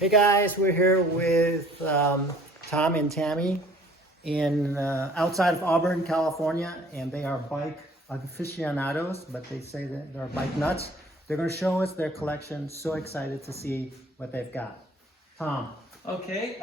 Hey guys, we're here with Tom and Tammy in outside of Auburn, California, and they are bike aficionados, but they say that they're bike nuts. They're going to show us their collection. So excited to see what they've got. Tom. Okay,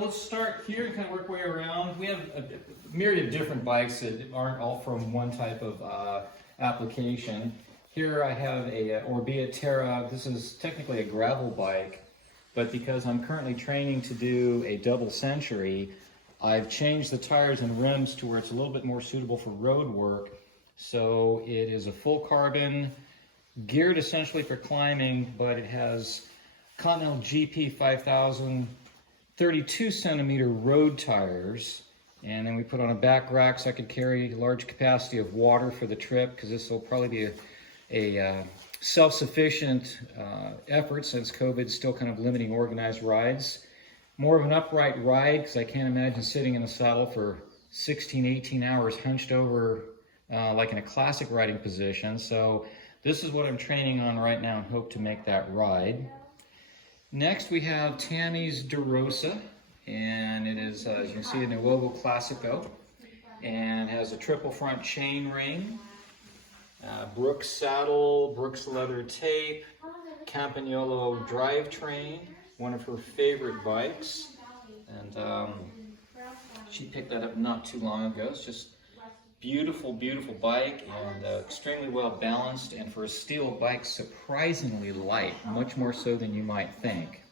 let's start here and kind of work our way around. We have a myriad of different bikes that aren't all from one type of application. Here I have a Orbea Terra. This is technically a gravel bike, but because I'm currently training to do a double century, I've changed the tires and rims to where it's a little bit more suitable for road work. So it is a full carbon, geared essentially for climbing, but it has Continental GP 5000 32 centimeter road tires, and then we put on a back rack so I could carry a large capacity of water for the trip, because this will probably be a self-sufficient effort since COVID's still kind of limiting organized rides. More of an upright ride, because I can't imagine sitting in the saddle for 16, 18 hours hunched over like in a classic riding position. So this is what I'm training on right now and hope to make that ride. Next we have Tammy's Rosa, and it is, as you can see, a Nuovo Classico, and has a triple front chain ring, Brooks saddle, Brooks leather tape, Campagnolo drivetrain, one of her favorite bikes, and she picked that up not too long ago. It's just beautiful, beautiful bike, and extremely well balanced, and for a steel bike, surprisingly light, much more so than you might think.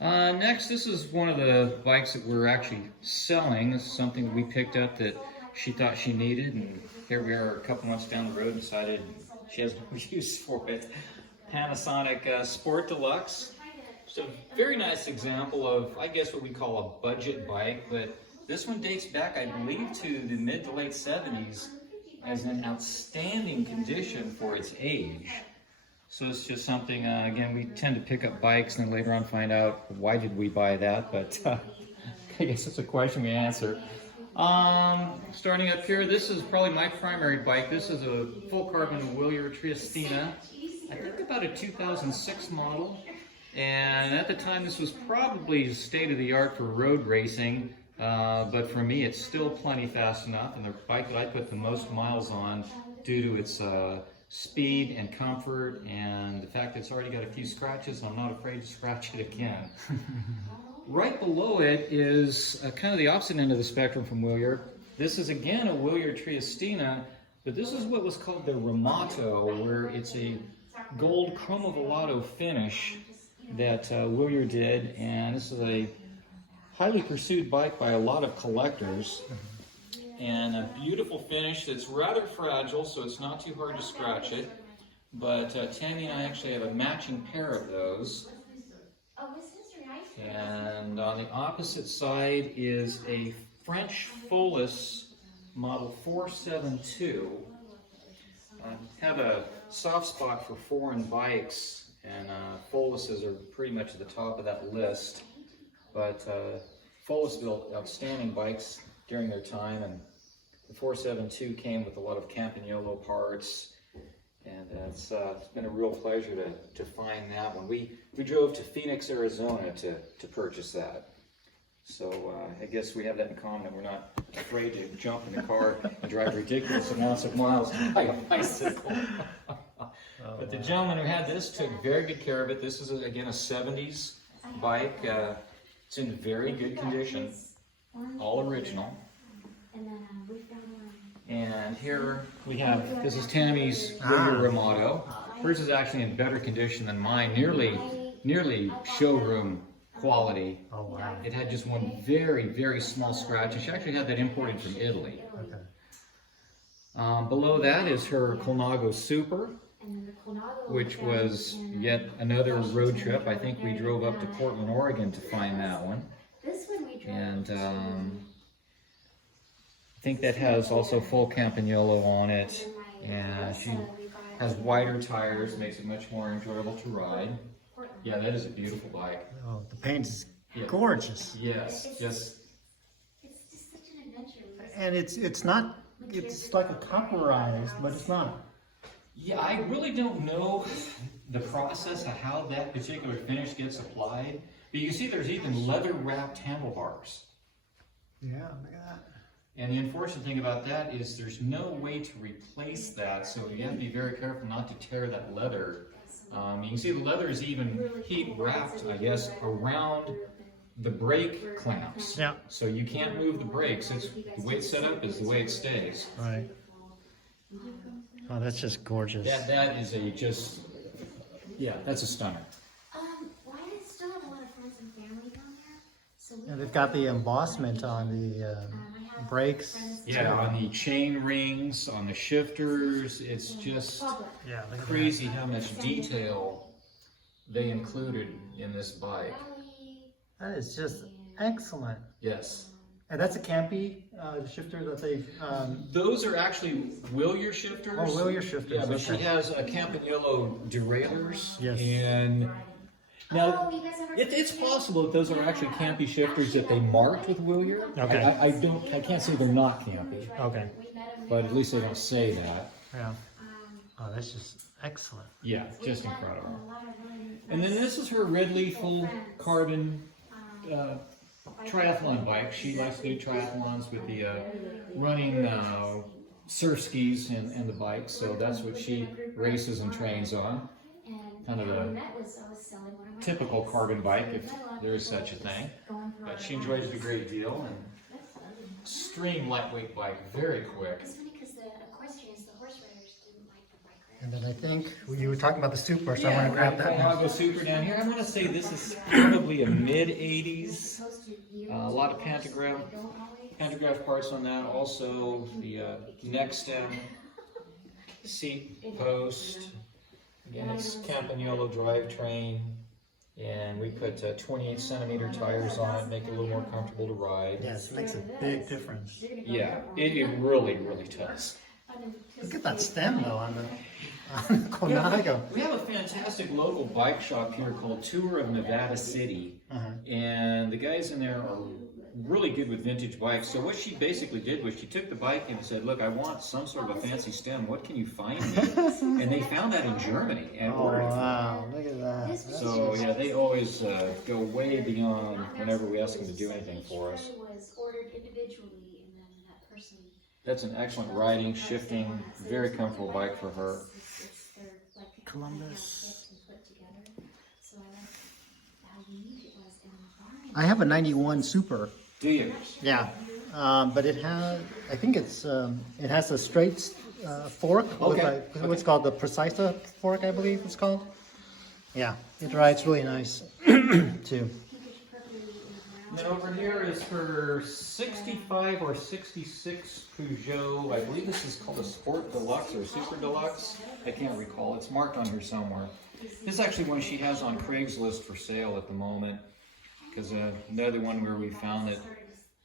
Next, this is one of the bikes that we're actually selling. This is something we picked up that she thought she needed, and here we are a couple months down the road and decided she has no use for it. Panasonic Sport Deluxe. It's a very nice example of, I guess, what we call a budget bike, but this one dates back, I believe, to the mid to late 70s as an outstanding condition for its age. So it's just something, again, we tend to pick up bikes and then later on find out why did we buy that, but I guess it's a question we answer. Starting up here, this is probably my primary bike. This is a full carbon Willier Triestina, I think about a 2006 model. And at the time, this was probably state of the art for road racing. But for me, it's still plenty fast enough, and the bike that I put the most miles on due to its speed and comfort, and the fact that it's already got a few scratches. I'm not afraid to scratch it again. Right below it is kind of the opposite end of the spectrum from Willier. This is again a Willier Triestina, but this is what was called the Ramato, where it's a gold chromovolato finish that Willier did, and this is a highly pursued bike by a lot of collectors, and a beautiful finish that's rather fragile, so it's not too hard to scratch it. But Tammy and I actually have a matching pair of those. And on the opposite side is a French Follis model 472. I have a soft spot for foreign bikes, and Follises are pretty much at the top of that list. But Follis built outstanding bikes during their time, and the 472 came with a lot of Campagnolo parts, and it's been a real pleasure to find that one. We drove to Phoenix, Arizona to purchase that. So I guess we have that in common. We're not afraid to jump in the car and drive ridiculous amounts of miles by a bicycle. But the gentleman who had this took very good care of it. This is, again, a 70s bike. It's in very good condition, all original. And here we have, this is Tammy's Willier Ramato. Hers is actually in better condition than mine, nearly showroom quality. Oh, wow. It had just one very, very small scratch, and she actually had that imported from Italy. Okay. Below that is her Colnago Super, which was yet another road trip. I think we drove up to Portland, Oregon to find that one. And I think that has also full Campagnolo on it. And she has wider tires, makes it much more enjoyable to ride. Yeah, that is a beautiful bike. Oh, the paint is gorgeous. Yes, just. It's just such an adventure. And it's not, it's like a copperized, but it's not. Yeah, I really don't know the process of how that particular finish gets applied. But you can see there's even leather wrapped handlebars. Yeah, look at that. And the unfortunate thing about that is there's no way to replace that, so you have to be very careful not to tear that leather. You can see the leather is even heat wrapped, I guess, around the brake clamps. Yeah. So you can't move the brakes. It's the way it's set up is the way it stays. Right. Oh, that's just gorgeous. That is that's a stunner. Why do I still have a lot of friends and family down there? So And they've got the embossment on the brakes. Yeah, on the chain rings, on the shifters, it's just Yeah, look at crazy how much detail they included in this bike. that. That is just excellent. Yes. And that's a Campy shifter that they've. Those are actually Willier shifters. Oh, Willier shifters. Yeah, but okay. she has a Campagnolo derailleurs. Yes. And now, you guys ever it's possible that those are actually Campy shifters that they marked with Willier. Okay. I can't say they're not Campy, Okay. but at least they don't say that. Yeah. Oh, that's just excellent. Yeah, just incredible. And then this is her red leaf full carbon triathlon bike. She likes to do triathlons with the running surf skis and the bike, so that's what she races and trains on. Kind of a typical carbon bike, if there is such a thing. But she enjoys it a great deal, and extreme lightweight bike, very quick. It's funny because the equestrians, the horse riders, didn't like the bike riders. And then I think you were talking about the Super, so I want to grab that now. Colnago Super down here. I want to say this is probably a mid-80s. A lot of pantograph parts on that. Also the neck stem, seat post. Again, it's Campagnolo drivetrain, and we put 28 centimeter tires on it, make it a little more comfortable to ride. Yes, it makes a big difference. Yeah, it really, really does. Look at that stem though on the Colnago. We have a fantastic local bike shop here called Tour of Nevada City, and the guys in there are really good with vintage bikes. So what she basically did was she took the bike and said, look, I want some sort of a fancy stem. What can you find me? And they found that in Germany and Oh ordered it. wow, look at that. So yeah, they always go way beyond whenever we ask them to do anything for us. Was ordered individually, and then that person. That's an excellent riding, shifting, very comfortable bike for her. Columbus. So I like how unique it was in the barn. I have a 91 Super. Do you? Yeah, but it has, I think it's, it has a straight fork. Okay. With what's called the Precisa fork, I believe it's called. Yeah, it rides really nice too. And then over here is her 65 or 66 Peugeot. I believe this is called a Sport Deluxe or Super Deluxe. I can't recall. It's marked on here somewhere. This is actually one she has on Craigslist for sale at the moment. Because another one where we found that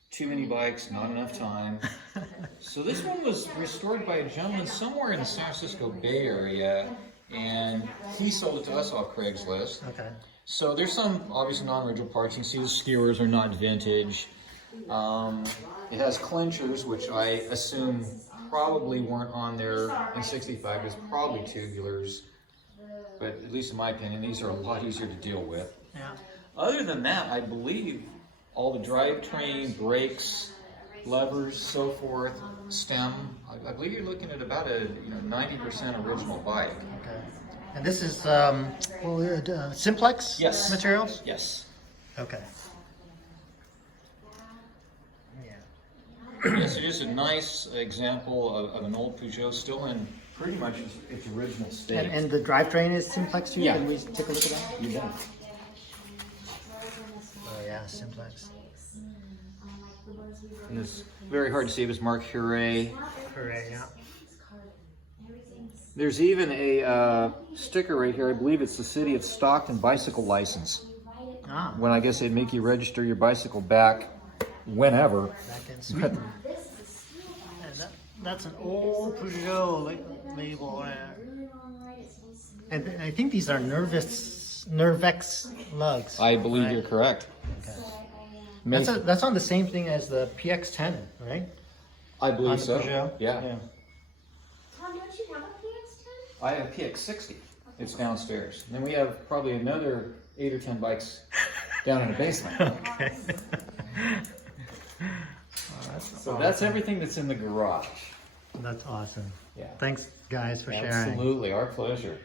too many bikes, not enough time. So this one was restored by a gentleman somewhere in the San Francisco Bay Area. And he sold it to us off Craigslist. Okay. So there's some obviously non-original parts. You can see the skewers are not vintage. It has clenchers, which I assume probably weren't on there in 65. It's probably tubulars. But at least in my opinion, these are a lot easier to deal with. Yeah. Other than that, I believe all the drivetrain, brakes, levers, so forth, stem, I believe you're looking at about a 90% original bike. Okay. And this is Simplex Yes. materials? Yes. Okay. Yes, it is a nice example of an old Peugeot, still in pretty much its original state. And the drivetrain is Simplex too? Yeah. Can we take a look at that? You bet. Oh yeah, Simplex. And it's very hard to see. It was Mark Hooray. Hooray, yeah. There's even a sticker right here. I believe it's the city of Stockton bicycle license. Ah, When I guess they'd make you register your bicycle back whenever. back in Sweden. That's an old Peugeot label. And I think these are Nervex lugs. I believe right? you're correct. Okay. That's on the same thing as the PX10, right? I believe On the so. Peugeot? Yeah. Tom, don't you have a PX10? I have a PX60. It's downstairs. And then we have probably another 8 or 10 bikes down in the basement. Okay. So that's everything that's in the garage. That's awesome. Yeah. Thanks, guys, for sharing. Absolutely, our pleasure.